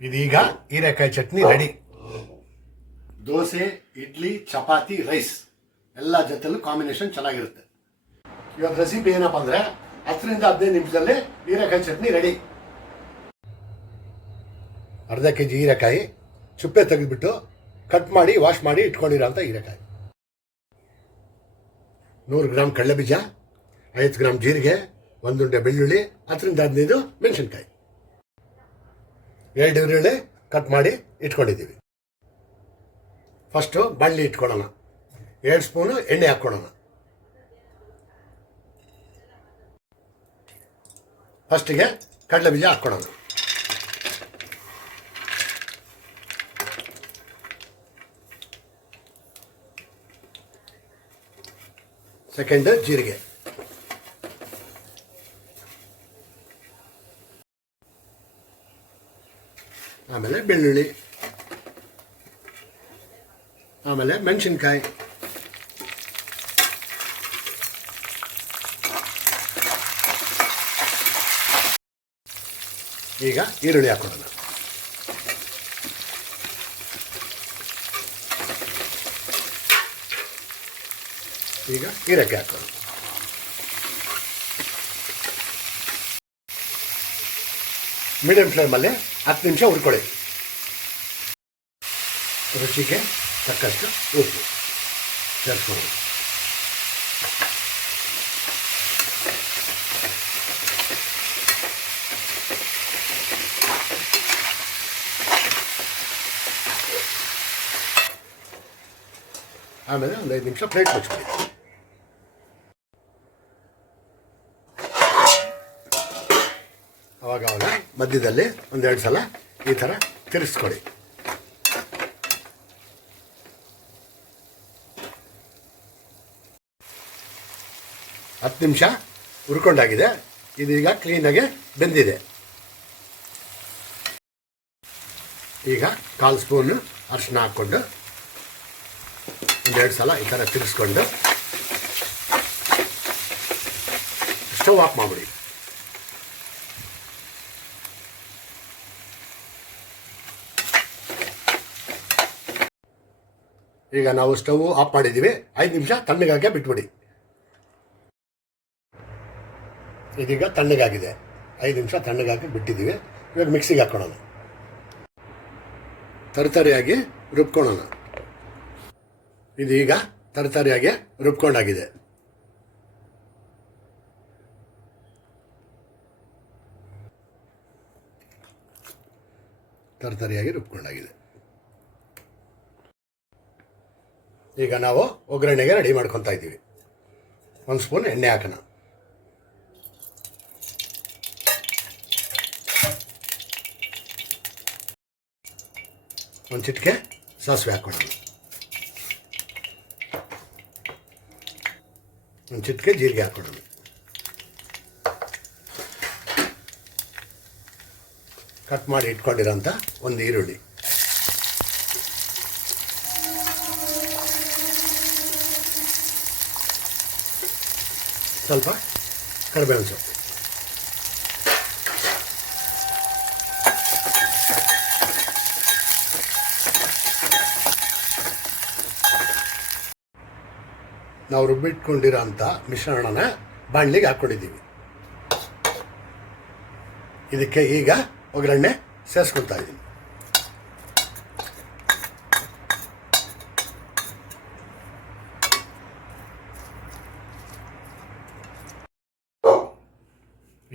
ಇದೀಗ ಹೀರೆಕಾಯಿ chutney ready. Dosa, idli, chapati, rice ಎಲ್ಲ ಜೊತೆಲೂ ಕಾಂಬಿನೇಷನ್ ಚೆನ್ನಾಗಿರುತ್ತೆ. ಇವಾಗ ರೆಸಿಪಿ ಏನಪ್ಪ ಅಂದರೆ 10ರಿಂದ 15 ನಿಮಿಷದಲ್ಲಿ ಹೀರೆಕಾಯಿ ಚಟ್ನಿ ರೆಡಿ. ಅರ್ಧ kg ಹೀರೆಕಾಯಿ ಚುಪ್ಪೆ ತೆಗೆದುಬಿಟ್ಟು ಕಟ್ ಮಾಡಿ ವಾಶ್ ಮಾಡಿ ಇಟ್ಕೊಂಡಿರೋಂಥ ಹೀರೆಕಾಯಿ, 100 ಗ್ರಾಮ್ ಕಡಲೆಬೀಜ, 50 ಗ್ರಾಮ್ ಜೀರಿಗೆ, 1 ಉಂಡೆ ಬೆಳ್ಳುಳ್ಳಿ, 10ರಿಂದ 15 ಮೆಣಸಿನ್ಕಾಯಿ, 2 ಈರುಳ್ಳಿ ಕಟ್ ಮಾಡಿ ಇಟ್ಕೊಂಡಿದ್ದೀವಿ. ಫಸ್ಟು ಬಾಣಲಿ ಇಟ್ಕೊಳ್ಳೋಣ, 2 ಸ್ಪೂನು ಎಣ್ಣೆ ಹಾಕ್ಕೊಳ್ಳೋಣ. ಫಸ್ಟಿಗೆ ಕಡಲೆಬೀಜ ಹಾಕ್ಕೊಳ್ಳೋಣ. ಸೆಕೆಂಡ್ ಜೀರಿಗೆ, ಆಮೇಲೆ ಬೆಳ್ಳುಳ್ಳಿ, ಆಮೇಲೆ ಮೆಣಸಿನ್ಕಾಯಿ, ಈಗ ಈರುಳ್ಳಿ ಹಾಕೋಣ. ಈಗ ಹೀರೆಕಾಯಿ ಹಾಕೋಣ. ಮೀಡಿಯಂ ಫ್ಲೇಮಲ್ಲಿ 10 ನಿಮಿಷ ಹುರ್ಕೊಳ್ಳಿ. ರುಚಿಗೆ ತಕ್ಕಷ್ಟು ಉಪ್ಪು ಸೇರಿಸ್ಕೊಳ್ಳಿ. ಆಮೇಲೆ ಒಂದು 5 ನಿಮಿಷ ಪ್ಲೇಟ್ ಮುಚ್ಕೊಳ್ಳಿ. ಅವಾಗ ಮಧ್ಯದಲ್ಲಿ 1-2 ಸಲ ಈ ಥರ ತಿರ್ಗಿಸ್ಕೊಳ್ಳಿ. ಹತ್ತು ನಿಮಿಷ ಹುರ್ಕೊಂಡಾಗಿದೆ. ಇದೀಗ ಕ್ಲೀನಾಗಿ ಬೆಂದಿದೆ. ಈಗ 1/4 ಸ್ಪೂನು ಅರಿಶಿನ ಹಾಕ್ಕೊಂಡು 1-2 ಸಲ ಈ ಥರ ತಿರ್ಗಿಸ್ಕೊಂಡು ಸ್ಟವ್ ಆಫ್ ಮಾಡಿಬಿಡಿ. ಈಗ ನಾವು ಸ್ಟವ್ ಆಫ್ ಮಾಡಿದ್ದೀವಿ. 5 ನಿಮಿಷ ತಣ್ಣಗಾಗೆ ಬಿಟ್ಬಿಡಿ. ಇದೀಗ ತಣ್ಣಗಾಗಿದೆ. 5 ನಿಮಿಷ ತಣ್ಣಗಾಕಿ ಬಿಟ್ಟಿದ್ದೀವಿ. ಇವಾಗ ಮಿಕ್ಸಿಗೆ ಹಾಕ್ಕೊಳ್ಳೋಣ. ತರತರಿಯಾಗಿ ರುಬ್ಕೊಳ್ಳೋಣ. ಇದೀಗ ತರತರಿಯಾಗಿ ರುಬ್ಕೊಂಡಾಗಿದೆ. ತರತರಿಯಾಗಿ ರುಬ್ಕೊಂಡಾಗಿದೆ. ಈಗ ನಾವು ಒಗ್ಗರಣೆಗೆ ರೆಡಿ ಮಾಡ್ಕೊತಾ ಇದ್ದೀವಿ. 1 ಸ್ಪೂನ್ ಎಣ್ಣೆ ಹಾಕೋಣ. ಒಂದು ಚಿಟಿಕೆ ಸಾಸಿವೆ ಹಾಕೋಣ. ಒಂದು ಚಿಟಿಕೆ ಜೀರಿಗೆ ಹಾಕೋಣ. ಕಟ್ ಮಾಡಿ ಇಟ್ಕೊಂಡಿರೋಂಥ 1 ಈರುಳ್ಳಿ, ಸ್ವಲ್ಪ ಕರಿಬೇವಿನ ಸೊಪ್ಪು, ನಾವು ರುಬ್ಬಿಟ್ಕೊಂಡಿರೋ ಅಂಥ ಮಿಶ್ರಣನ ಬಾಣಲಿಗೆ ಹಾಕ್ಕೊಂಡಿದ್ದೀವಿ. ಇದಕ್ಕೆ ಈಗ ಒಗ್ಗರಣೆ ಸೇರಿಸ್ಕೊಳ್ತಾ ಇದ್ದೀನಿ.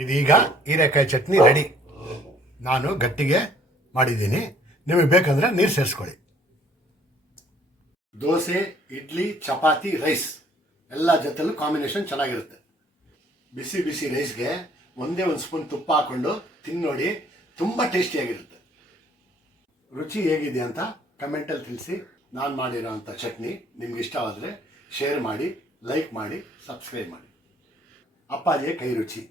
ಇದೀಗ ಹೀರೆಕಾಯಿ ಚಟ್ನಿ ರೆಡಿ. ನಾನು ಗಟ್ಟಿಗೆ ಮಾಡಿದ್ದೀನಿ. ನಿಮಗೆ ಬೇಕಂದರೆ ನೀರು ಸೇರಿಸ್ಕೊಳ್ಳಿ. ದೋಸೆ, ಇಡ್ಲಿ, ಚಪಾತಿ, ರೈಸ್ ಎಲ್ಲ ಜೊತೆಲೂ ಕಾಂಬಿನೇಷನ್ ಚೆನ್ನಾಗಿರುತ್ತೆ. ಬಿಸಿ ಬಿಸಿ ರೈಸ್ಗೆ 1 ಸ್ಪೂನ್ ತುಪ್ಪ ಹಾಕ್ಕೊಂಡು ತಿಂದು ನೋಡಿ, ತುಂಬ ಟೇಸ್ಟಿಯಾಗಿರುತ್ತೆ. ರುಚಿ ಹೇಗಿದೆ ಅಂತ ಕಮೆಂಟಲ್ಲಿ ತಿಳಿಸಿ. ನಾನು ಮಾಡಿರೋ ಅಂಥ ಚಟ್ನಿ ನಿಮ್ಗೆ ಇಷ್ಟವಾದರೆ ಶೇರ್ ಮಾಡಿ, ಲೈಕ್ ಮಾಡಿ, ಸಬ್ಸ್ಕ್ರೈಬ್ ಮಾಡಿ. ಅಪ್ಪಾಜಿಯ ಕೈ ರುಚಿ.